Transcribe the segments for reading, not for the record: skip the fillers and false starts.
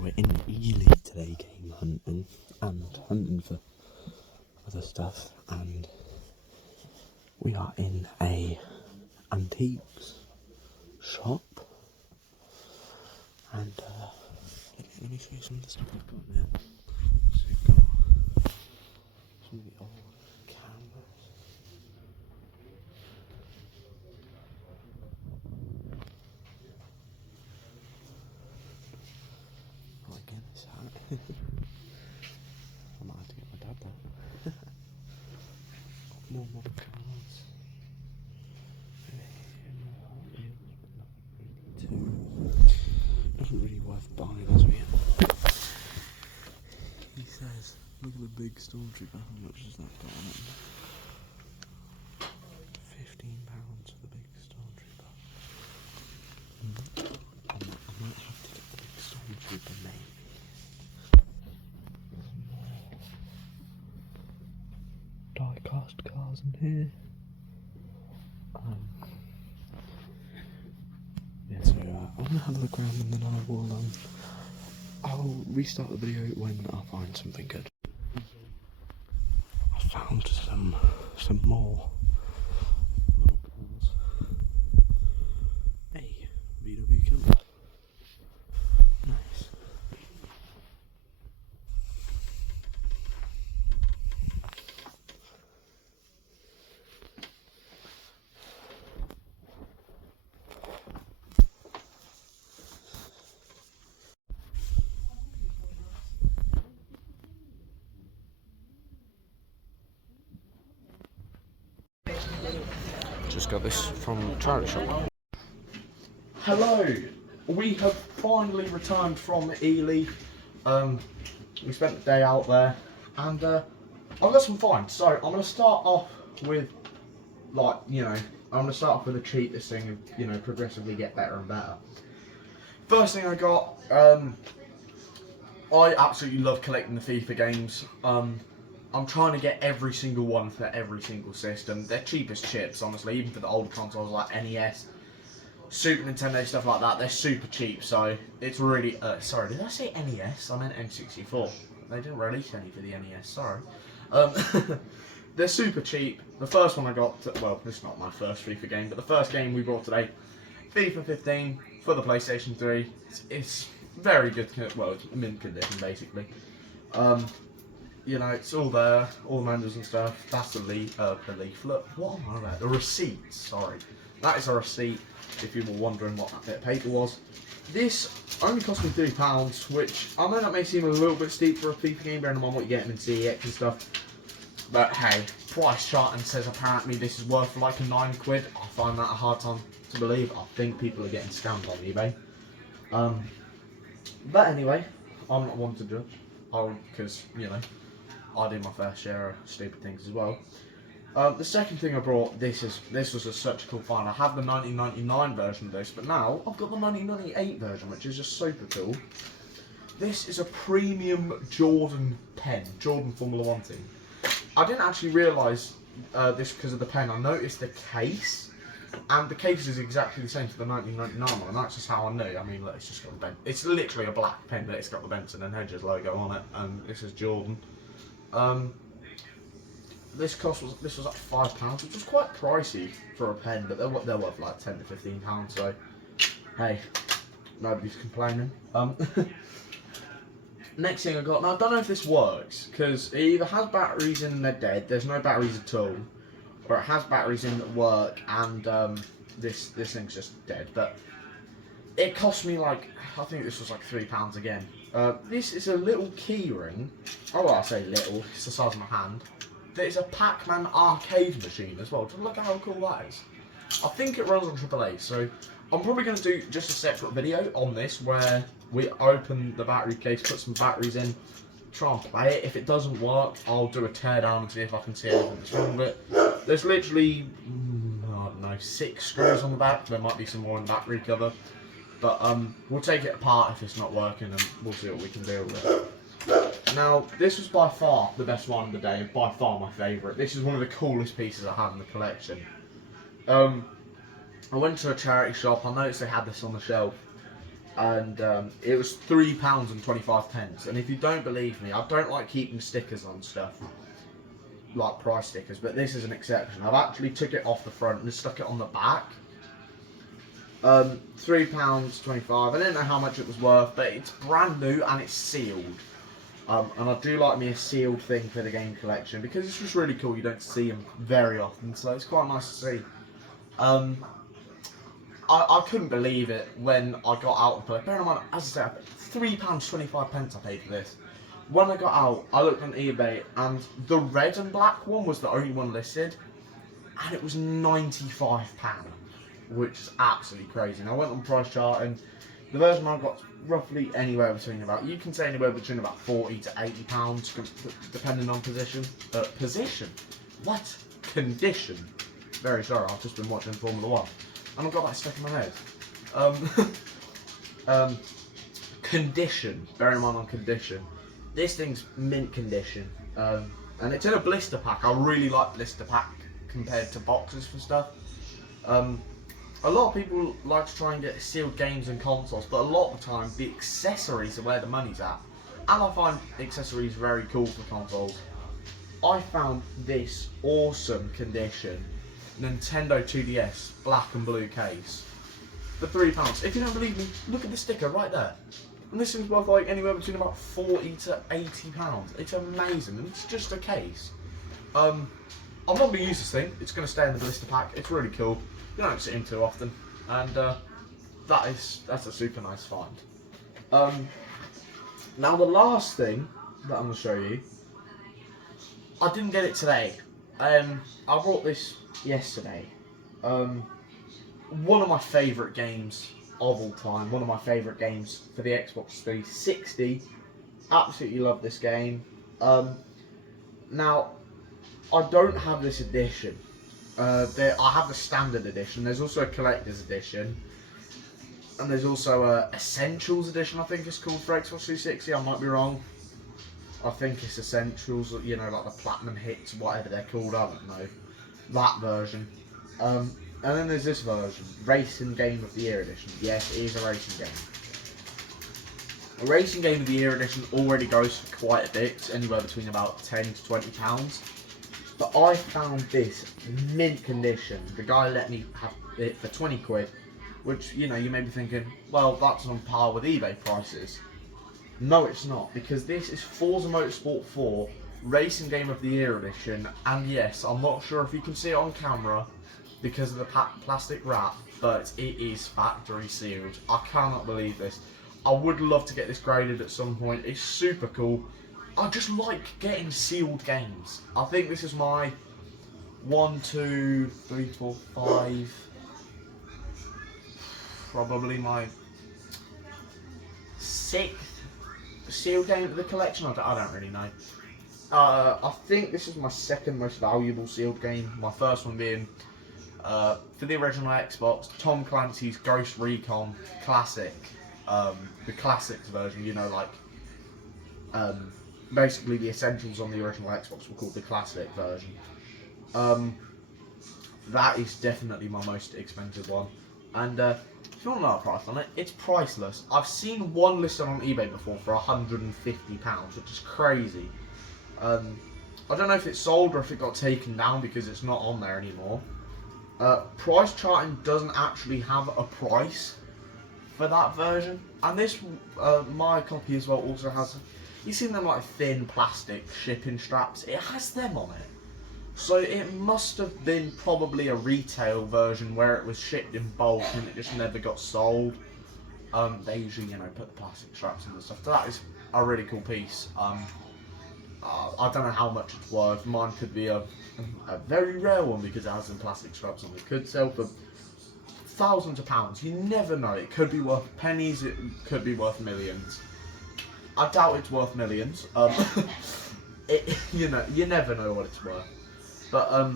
we're in Ely today, game hunting and hunting for other stuff, and we are in a antiques shop, and let me show you some of the stuff I've got there. So we've got some of the old cameras. Oh, again, it's hat. I might have to get my dad that. More model cars. Nothing really worth buying as we. He says, look at the big Stormtrooper. How much does that got on it? £15 for the big Stormtrooper. I might have to get the big Stormtrooper, maybe. Die-cast cars in here. Yeah, so I'm gonna have a look around and then I'll restart the video when I find something good. I found some more little cars. Hey, VW camper. Nice. Just got this from charity shop. Hello, we have finally returned from Ely. We spent the day out there, and I've got some finds. So I'm going to start off with, I'm going to start off with the cheapest thing and progressively get better and better. First thing I got, I absolutely love collecting the FIFA games. I'm trying to get every single one for every single system. They're cheap as chips, honestly, even for the older consoles like NES, Super Nintendo, stuff like that. They're super cheap, so it's really... sorry, did I say NES? I meant N64. They didn't release any for the NES, sorry. They're super cheap. The first one I got... well, this is not my first FIFA game, but the first game we bought today, FIFA 15 for the PlayStation 3. It's very good, well, it's mint condition, basically. It's all there, all the manuals and stuff. That's the leaflet. What am I about? The receipt, sorry. That is a receipt, if you were wondering what that bit of paper was. This only cost me £3, which I know that may seem a little bit steep for a FIFA game, bearing in mind what you get in CEX and stuff. But hey, price chart and says apparently this is worth like £9. I find that a hard time to believe. I think people are getting scammed on eBay. But anyway, I'm not one to judge. Because, I do my fair share of stupid things as well. The second thing I brought, this was such a cool find. I have the 1999 version of this, but now I've got the 1998 version, which is just super cool. This is a premium Jordan pen, Jordan Formula 1 team. I didn't actually realise this because of the pen. I noticed the case, and the case is exactly the same to the 1999 one, and that's just how I knew. I mean, look, it's just got the it's literally a black pen, but it's got the Benson and Hedges logo on it, and this is Jordan. This was like £5, which was quite pricey for a pen, but they're worth like £10 to £15. So hey, nobody's complaining. Next thing I got, now I don't know if this works because it either has batteries in and they're dead. There's no batteries at all, or it has batteries in that work and this thing's just dead. But it cost me like, I think this was like £3 again. This is a little key ring. Oh, well, I say little, it's the size of my hand. There's a Pac-Man arcade machine as well. Just look at how cool that is. I think it runs on AAA, so I'm probably going to do just a separate video on this where we open the battery case, put some batteries in, try and play it. If it doesn't work, I'll do a teardown and see if I can see anything that's wrong with it. There's literally, I don't know, 6 screws on the back. There might be some more in the battery cover. But we'll take it apart if it's not working and we'll see what we can do with it. Now, this was by far the best one of the day, and by far my favourite. This is one of the coolest pieces I have in the collection. I went to a charity shop, I noticed they had this on the shelf. and it was £3.25. And if you don't believe me, I don't like keeping stickers on stuff, like price stickers, but this is an exception. I've actually took it off the front and stuck it on the back. £3.25. I didn't know how much it was worth, but it's brand new and it's sealed. And I do like me a sealed thing for the game collection because it's just really cool. You don't see them very often, so it's quite nice to see. I couldn't believe it when I got out and played. Bear in mind, as I said, £3.25 I paid for this. When I got out, I looked on eBay and the red and black one was the only one listed, and it was £95, which is absolutely crazy. And I went on price chart, and the version I got roughly anywhere between about, you can say anywhere between about £40 to £80, depending on position. What? Condition. Very sorry, I've just been watching Formula 1. And I've got that stuck in my head. Condition. Bear in mind on condition. This thing's mint condition. And it's in a blister pack. I really like blister pack compared to boxes for stuff. A lot of people like to try and get sealed games and consoles, but a lot of the time the accessories are where the money's at. And I find accessories very cool for consoles. I found this awesome condition Nintendo 2DS black and blue case for £3. If you don't believe me, look at the sticker right there. And this thing's worth like anywhere between about £40 to £80. It's amazing, and it's just a case. I'm not going to use this thing. It's going to stay in the blister pack. It's really cool. You don't see him too often, and that's a super nice find. Now the last thing that I'm going to show you, I didn't get it today. I bought this yesterday. One of my favourite games of all time, one of my favourite games for the Xbox 360. Absolutely love this game. Now, I don't have this edition. I have the standard edition. There's also a collector's edition, and there's also a Essentials edition, I think it's called, for Xbox 360. I might be wrong. I think it's Essentials, you know, like the Platinum Hits, whatever they're called, I don't know. That version. And then there's this version, Racing Game of the Year edition. Yes, it is a racing game. A Racing Game of the Year edition already goes for quite a bit, anywhere between about £10 to £20. But I found this mint condition. The guy let me have it for 20 quid, which, you know, you may be thinking, well, that's on par with eBay prices. No, it's not, because this is Forza Motorsport 4 Racing Game of the Year edition, and yes, I'm not sure if you can see it on camera because of the plastic wrap, but it is factory sealed. I cannot believe this. I would love to get this graded at some point. It's super cool. I just like getting sealed games. I think this is my 1, 2, 3, 4, 5, probably my 6th sealed game of the collection. I don't really know. I think this is my second most valuable sealed game. My first one being, for the original Xbox, Tom Clancy's Ghost Recon Classic. The Classics version, you know, like, basically the Essentials on the original Xbox were called the Classic version. That is definitely my most expensive one. And if you want to know a price on it, it's priceless. I've seen one listed on eBay before for £150, which is crazy. I don't know if it's sold or if it got taken down because it's not on there anymore. Price charting doesn't actually have a price for that version. And this, my copy as well, also has, you've seen them like thin plastic shipping straps? It has them on it. So it must have been probably a retail version where it was shipped in bulk and it just never got sold. They usually, you know, put the plastic straps in and stuff. So that is a really cool piece. I don't know how much it's worth. Mine could be a very rare one because it has some plastic straps on it. It could sell for thousands of pounds. You never know. It could be worth pennies. It could be worth millions. I doubt it's worth millions. You know, you never know what it's worth. But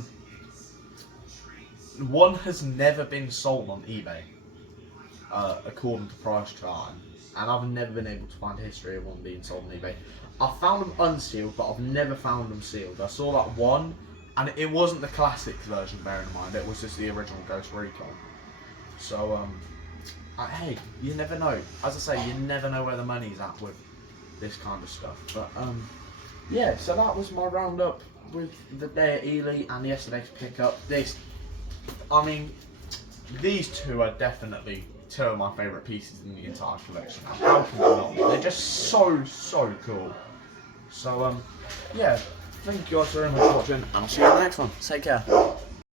one has never been sold on eBay, according to price charting, and I've never been able to find a history of one being sold on eBay. I found them unsealed, but I've never found them sealed. I saw that one, and it wasn't the classic version, bearing in mind, it was just the original Ghost Recon. So, hey, you never know. As I say, you never know where the money's at with this kind of stuff. But yeah. So that was my roundup with the day at Ely and yesterday's pickup. I mean, these two are definitely two of my favourite pieces in the entire collection. How can you not? They're just so cool. So yeah. Thank you guys very much for watching, and I'll see you in the next one. Take care.